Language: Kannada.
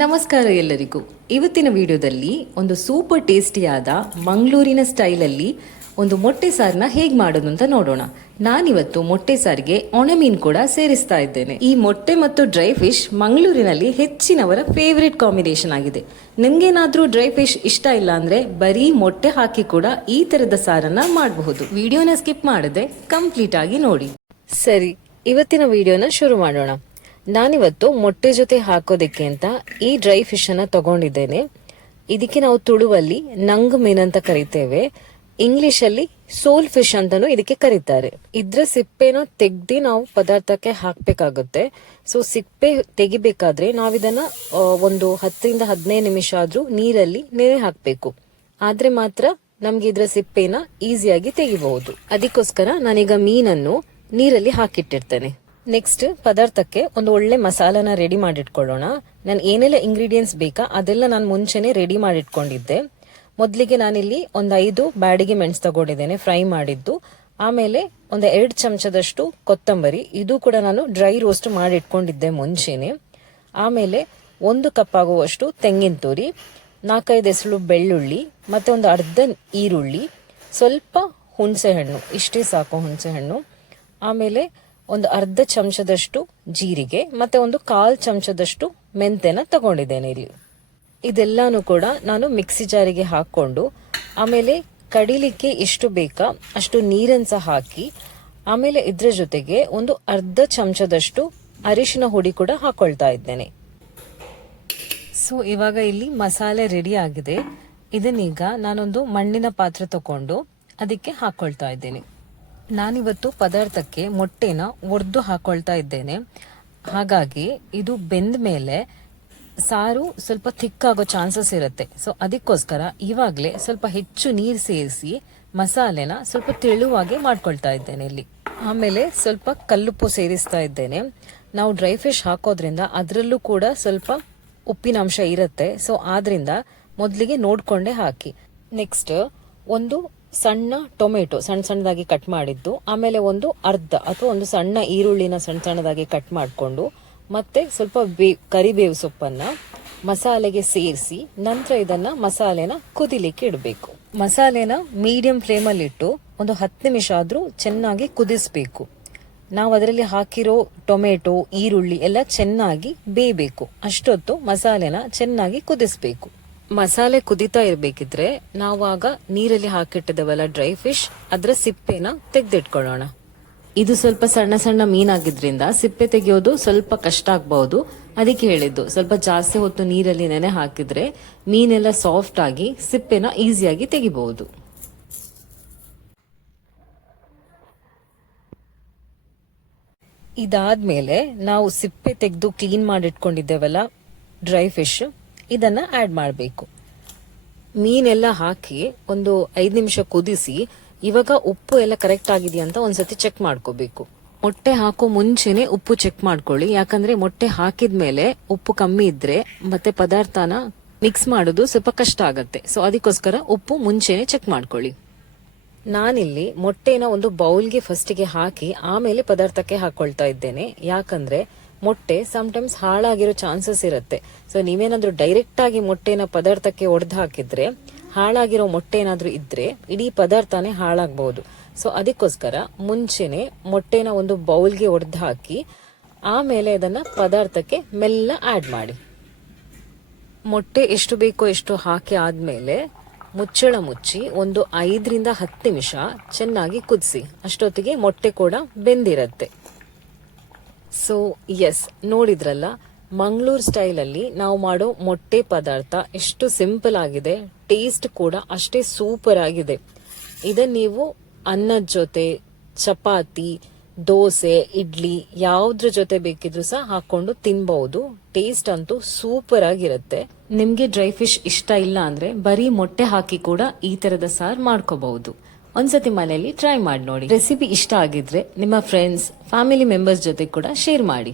ನಮಸ್ಕಾರ ಎಲ್ಲರಿಗೂ. ಇವತ್ತಿನ ವಿಡಿಯೋದಲ್ಲಿ ಒಂದು ಸೂಪರ್ ಟೇಸ್ಟಿಯಾದ ಮಂಗಳೂರಿನ ಸ್ಟೈಲಲ್ಲಿ ಒಂದು ಮೊಟ್ಟೆ ಸಾರನ್ನ ಹೇಗೆ ಮಾಡೋದು ಅಂತ ನೋಡೋಣ. ನಾನಿವತ್ತು ಮೊಟ್ಟೆ ಸಾರಿಗೆ ಒಣಮೀನು ಕೂಡ ಸೇರಿಸ್ತಾ ಇದ್ದೇನೆ. ಈ ಮೊಟ್ಟೆ ಮತ್ತು ಡ್ರೈ ಫಿಶ್ ಮಂಗಳೂರಿನಲ್ಲಿ ಹೆಚ್ಚಿನವರ ಫೇವರಿಟ್ ಕಾಂಬಿನೇಷನ್ ಆಗಿದೆ. ನಿಮ್ಗೇನಾದ್ರೂ ಡ್ರೈ ಫಿಶ್ ಇಷ್ಟ ಇಲ್ಲ ಅಂದ್ರೆ ಬರೀ ಮೊಟ್ಟೆ ಹಾಕಿ ಕೂಡ ಈ ತರದ ಸಾರನ್ನ ಮಾಡಬಹುದು. ವಿಡಿಯೋನ ಸ್ಕಿಪ್ ಮಾಡದೆ ಕಂಪ್ಲೀಟ್ ಆಗಿ ನೋಡಿ. ಸರಿ, ಇವತ್ತಿನ ವಿಡಿಯೋನ ಶುರು ಮಾಡೋಣ. ನಾನಿವತ್ತು ಮೊಟ್ಟೆ ಜೊತೆ ಹಾಕೋದಕ್ಕೆ ಅಂತ ಈ ಡ್ರೈ ಫಿಶ್ ಅನ್ನ ತಗೊಂಡಿದ್ದೇನೆ. ಇದಕ್ಕೆ ನಾವು ತುಳುವಲ್ಲಿ ನಂಗ್ ಮೀನ್ ಅಂತ ಕರಿತೇವೆ, ಇಂಗ್ಲಿಷ್ ಅಲ್ಲಿ ಸೋಲ್ ಫಿಶ್ ಅಂತಾನು ಇದಕ್ಕೆ ಕರೀತಾರೆ. ಇದ್ರ ಸಿಪ್ಪೆನ ತೆಗ್ದಿ ನಾವು ಪದಾರ್ಥಕ್ಕೆ ಹಾಕ್ಬೇಕಾಗುತ್ತೆ. ಸೊ ಸಿಪ್ಪೆ ತೆಗಿಬೇಕಾದ್ರೆ ನಾವಿದನ್ನ ಒಂದು 10 ರಿಂದ 15 ನಿಮಿಷ ಆದ್ರೂ ನೀರಲ್ಲಿ ನೆನೆ ಹಾಕ್ಬೇಕು. ಆದ್ರೆ ಮಾತ್ರ ನಮ್ಗೆ ಇದ್ರ ಸಿಪ್ಪೆನ ಈಸಿಯಾಗಿ ತೆಗಿಬಹುದು. ಅದಕ್ಕೋಸ್ಕರ ನಾನೀಗ ಮೀನನ್ನು ನೀರಲ್ಲಿ ಹಾಕಿಟ್ಟಿರ್ತೇನೆ. ನೆಕ್ಸ್ಟ್ ಪದಾರ್ಥಕ್ಕೆ ಒಂದು ಒಳ್ಳೆ ಮಸಾಲಾನ ರೆಡಿ ಮಾಡಿಟ್ಕೊಳ್ಳೋಣ. ನಾನು ಏನೆಲ್ಲ ಇಂಗ್ರೀಡಿಯೆಂಟ್ಸ್ ಬೇಕಾ ಅದೆಲ್ಲ ನಾನು ಮುಂಚೆನೆ ರೆಡಿ ಮಾಡಿಟ್ಕೊಂಡಿದ್ದೆ. ಮೊದಲಿಗೆ ನಾನಿಲ್ಲಿ ಒಂದು 5 ಬ್ಯಾಡಿಗೆ ಮೆಣಸು ತಗೊಂಡಿದ್ದೇನೆ, ಫ್ರೈ ಮಾಡಿದ್ದು. ಆಮೇಲೆ ಒಂದು 2 ಚಮಚದಷ್ಟು ಕೊತ್ತಂಬರಿ, ಇದು ಕೂಡ ನಾನು ಡ್ರೈ ರೋಸ್ಟ್ ಮಾಡಿಟ್ಕೊಂಡಿದ್ದೆ ಮುಂಚೆನೆ. ಆಮೇಲೆ 1 ಕಪ್ ಆಗುವಷ್ಟು ತೆಂಗಿನ ತುರಿ, 4-5 ಎಸಳು ಬೆಳ್ಳುಳ್ಳಿ, ಮತ್ತೆ ಒಂದು ಅರ್ಧ ಈರುಳ್ಳಿ, ಸ್ವಲ್ಪ ಹುಣಸೆ ಹಣ್ಣು, ಇಷ್ಟೇ ಸಾಕು ಹುಣಸೆ ಹಣ್ಣು. ಆಮೇಲೆ ಒಂದು ಅರ್ಧ ಚಮಚದಷ್ಟು ಜೀರಿಗೆ, ಮತ್ತೆ ಒಂದು 1/4 ಚಮಚದಷ್ಟು ಮೆಂತೆನ ತಗೊಂಡಿದ್ದೇನೆ ಇಲ್ಲಿ. ಇದೆಲ್ಲಾನು ಕೂಡ ನಾನು ಮಿಕ್ಸಿ ಜಾರಿಗೆ ಹಾಕೊಂಡು ಆಮೇಲೆ ಕಡಿಲಿಕ್ಕೆ ಎಷ್ಟು ಬೇಕಾ ಅಷ್ಟು ನೀರನ್ನು ಸಹ ಹಾಕಿ ಆಮೇಲೆ ಇದ್ರ ಜೊತೆಗೆ ಒಂದು ಅರ್ಧ ಚಮಚದಷ್ಟು ಅರಿಶಿನ ಹುಡಿ ಕೂಡ ಹಾಕೊಳ್ತಾ ಇದ್ದೇನೆ. ಸೊ ಇವಾಗ ಇಲ್ಲಿ ಮಸಾಲೆ ರೆಡಿ ಆಗಿದೆ. ಇದನ್ನೀಗ ನಾನೊಂದು ಮಣ್ಣಿನ ಪಾತ್ರೆ ತಕೊಂಡು ಅದಕ್ಕೆ ಹಾಕೊಳ್ತಾ ಇದ್ದೇನೆ. ನಾನಿವತ್ತು ಪದಾರ್ಥಕ್ಕೆ ಮೊಟ್ಟೆನ ಒಡೆದು ಹಾಕೊಳ್ತಾ ಇದ್ದೇನೆ. ಹಾಗಾಗಿ ಇದು ಬೆಂದ ಮೇಲೆ ಸಾರು ಸ್ವಲ್ಪ ಥಿಕ್ ಆಗೋ ಚಾನ್ಸಸ್ ಇರುತ್ತೆ. ಸೊ ಅದಕ್ಕೋಸ್ಕರ ಇವಾಗಲೇ ಸ್ವಲ್ಪ ಹೆಚ್ಚು ನೀರು ಸೇರಿಸಿ ಮಸಾಲೆನ ಸ್ವಲ್ಪ ತೆಳುವಾಗಿ ಮಾಡ್ಕೊಳ್ತಾ ಇದ್ದೇನೆ ಇಲ್ಲಿ. ಆಮೇಲೆ ಸ್ವಲ್ಪ ಕಲ್ಲುಪ್ಪು ಸೇರಿಸ್ತಾ ಇದ್ದೇನೆ. ನಾವು ಡ್ರೈ ಫಿಶ್ ಹಾಕೋದ್ರಿಂದ ಅದರಲ್ಲೂ ಕೂಡ ಸ್ವಲ್ಪ ಉಪ್ಪಿನಾಂಶ ಇರುತ್ತೆ. ಸೊ ಆದ್ರಿಂದ ಮೊದಲಿಗೆ ನೋಡ್ಕೊಂಡೇ ಹಾಕಿ. ನೆಕ್ಸ್ಟ್ ಒಂದು ಸಣ್ಣ ಟೊಮೆಟೊ ಸಣ್ಣದಾಗಿ ಕಟ್ ಮಾಡಿದ್ದು, ಆಮೇಲೆ ಒಂದು ಅರ್ಧ ಅಥವಾ ಒಂದು ಸಣ್ಣ ಈರುಳ್ಳಿನ ಸಣ್ಣದಾಗಿ ಕಟ್ ಮಾಡಿಕೊಂಡು, ಮತ್ತೆ ಸ್ವಲ್ಪ ಕರಿಬೇವು ಸೊಪ್ಪನ್ನ ಮಸಾಲೆಗೆ ಸೇರಿಸಿ ನಂತರ ಇದನ್ನ ಮಸಾಲೆನ ಕುದಿಲಿಕ್ಕೆ ಇಡಬೇಕು. ಮಸಾಲೆನ ಮೀಡಿಯಂ ಫ್ಲೇಮಲ್ಲಿ ಇಟ್ಟು ಒಂದು 10 ನಿಮಿಷ ಆದ್ರೂ ಚೆನ್ನಾಗಿ ಕುದಿಸ್ಬೇಕು. ನಾವು ಅದರಲ್ಲಿ ಹಾಕಿರೋ ಟೊಮೆಟೊ ಈರುಳ್ಳಿ ಎಲ್ಲ ಚೆನ್ನಾಗಿ ಬೇಯಬೇಕು. ಅಷ್ಟೊತ್ತು ಮಸಾಲೆನ ಚೆನ್ನಾಗಿ ಕುದಿಸ್ಬೇಕು. ಮಸಾಲೆ ಕುದಿತಾ ಇರ್ಬೇಕಿದ್ರೆ ನಾವಾಗ ನೀರಲ್ಲಿ ಹಾಕಿಟ್ಟಿದ್ದೇವಲ್ಲ ಡ್ರೈ ಫಿಶ್, ಅದರ ಸಿಪ್ಪೆನ ತೆಗೆದಿಟ್ಕೊಳ್ಳೋಣ. ಇದು ಸ್ವಲ್ಪ ಸಣ್ಣ ಸಣ್ಣ ಮೀನಾಗಿದ್ರಿಂದ ಸಿಪ್ಪೆ ತೆಗೆಯೋದು ಸ್ವಲ್ಪ ಕಷ್ಟ ಆಗಬಹುದು. ಅದಕ್ಕೆ ಹೇಳಿದ್ದು ಸ್ವಲ್ಪ ಜಾಸ್ತಿ ಹೊತ್ತು ನೀರಲ್ಲಿ ನೆನೆ ಹಾಕಿದ್ರೆ ಮೀನೆಲ್ಲ ಸಾಫ್ಟ್ ಆಗಿ ಸಿಪ್ಪೆನ ಈಸಿಯಾಗಿ ತೆಗಿಬಹುದು. ಇದಾದ್ಮೇಲೆ ನಾವು ಸಿಪ್ಪೆ ತೆಗೆದು ಕ್ಲೀನ್ ಮಾಡಿಟ್ಕೊಂಡಿದ್ದೇವಲ್ಲ ಡ್ರೈ ಫಿಶ್, ಇದನ್ನ ಆಡ್ ಮಾಡಬೇಕು. ಮೀನೆಲ್ಲ ಹಾಕಿ ಒಂದು 5 ನಿಮಿಷ ಕುದಿಸಿ ಇವಾಗ ಉಪ್ಪು ಎಲ್ಲ ಕರೆಕ್ಟ್ ಆಗಿದೆಯಾ ಅಂತ ಒಂದ್ಸತಿ ಚೆಕ್ ಮಾಡ್ಕೋಬೇಕು. ಮೊಟ್ಟೆ ಹಾಕೋ ಮುಂಚೆನೆ ಉಪ್ಪು ಚೆಕ್ ಮಾಡ್ಕೊಳ್ಳಿ. ಯಾಕಂದ್ರೆ ಮೊಟ್ಟೆ ಹಾಕಿದ್ಮೇಲೆ ಉಪ್ಪು ಕಮ್ಮಿ ಇದ್ರೆ ಮತ್ತೆ ಪದಾರ್ಥನ ಮಿಕ್ಸ್ ಮಾಡೋದು ಸ್ವಲ್ಪ ಕಷ್ಟ ಆಗತ್ತೆ. ಸೊ ಅದಕ್ಕೋಸ್ಕರ ಉಪ್ಪು ಮುಂಚೆನೆ ಚೆಕ್ ಮಾಡ್ಕೊಳ್ಳಿ. ನಾನಿಲ್ಲಿ ಮೊಟ್ಟೆನ ಒಂದು ಬೌಲ್ಗೆ ಫಸ್ಟಿಗೆ ಹಾಕಿ ಆಮೇಲೆ ಪದಾರ್ಥಕ್ಕೆ ಹಾಕೊಳ್ತಾ ಇದ್ದೇನೆ. ಯಾಕಂದ್ರೆ ಮೊಟ್ಟೆ ಸಮ್ಟೈಮ್ಸ್ ಹಾಳಾಗಿರೋ ಚಾನ್ಸಸ್ ಇರುತ್ತೆ. ಸೊ ನೀವೇನಾದ್ರೂ ಡೈರೆಕ್ಟ್ ಆಗಿ ಮೊಟ್ಟೆನ ಪದಾರ್ಥಕ್ಕೆ ಒಡೆದು ಹಾಕಿದ್ರೆ ಹಾಳಾಗಿರೋ ಮೊಟ್ಟೆ ಏನಾದ್ರೂ ಇದ್ರೆ ಇಡೀ ಪದಾರ್ಥನೇ ಹಾಳಾಗಬಹುದು. ಸೊ ಅದಕ್ಕೋಸ್ಕರ ಮುಂಚೆನೆ ಮೊಟ್ಟೆನ ಒಂದು ಬೌಲ್ಗೆ ಒಡೆದು ಹಾಕಿ ಆಮೇಲೆ ಅದನ್ನ ಪದಾರ್ಥಕ್ಕೆ ಮೆಲ್ಲ ಆಡ್ ಮಾಡಿ. ಮೊಟ್ಟೆ ಎಷ್ಟು ಬೇಕೋ ಎಷ್ಟು ಹಾಕಿ ಆದ್ಮೇಲೆ ಮುಚ್ಚಳ ಮುಚ್ಚಿ ಒಂದು 5 ರಿಂದ 10 ನಿಮಿಷ ಚೆನ್ನಾಗಿ ಕುದಿಸಿ. ಅಷ್ಟೊತ್ತಿಗೆ ಮೊಟ್ಟೆ ಕೂಡ ಬೆಂದಿರತ್ತೆ. ಸೊ ಎಸ್, ನೋಡಿದ್ರಲ್ಲ ಮಂಗಳೂರು ಸ್ಟೈಲ್ ಅಲ್ಲಿ ನಾವು ಮಾಡೋ ಮೊಟ್ಟೆ ಪದಾರ್ಥ ಎಷ್ಟು ಸಿಂಪಲ್ ಆಗಿದೆ, ಟೇಸ್ಟ್ ಕೂಡ ಅಷ್ಟೇ ಸೂಪರ್ ಆಗಿದೆ. ಇದನ್ನ ನೀವು ಅನ್ನದ ಜೊತೆ, ಚಪಾತಿ, ದೋಸೆ, ಇಡ್ಲಿ ಯಾವ್ದ್ರ ಜೊತೆ ಬೇಕಿದ್ರು ಸಹ ಹಾಕೊಂಡು ತಿನ್ಬಹುದು. ಟೇಸ್ಟ್ ಅಂತೂ ಸೂಪರ್ ಆಗಿರುತ್ತೆ. ನಿಮ್ಗೆ ಡ್ರೈ ಫಿಶ್ ಇಷ್ಟ ಇಲ್ಲ ಅಂದ್ರೆ ಬರೀ ಮೊಟ್ಟೆ ಹಾಕಿ ಕೂಡ ಈ ತರದ ಸಾರ್ ಮಾಡ್ಕೋಬಹುದು. ಒಂದ್ಸತಿ ಮನೆಯಲ್ಲಿ ಟ್ರೈ ಮಾಡಿ ನೋಡಿ. ರೆಸಿಪಿ ಇಷ್ಟ ಆಗಿದ್ರೆ ನಿಮ್ಮ ಫ್ರೆಂಡ್ಸ್, ಫ್ಯಾಮಿಲಿ ಮೆಂಬರ್ಸ್ ಜೊತೆ ಕೂಡ ಶೇರ್ ಮಾಡಿ.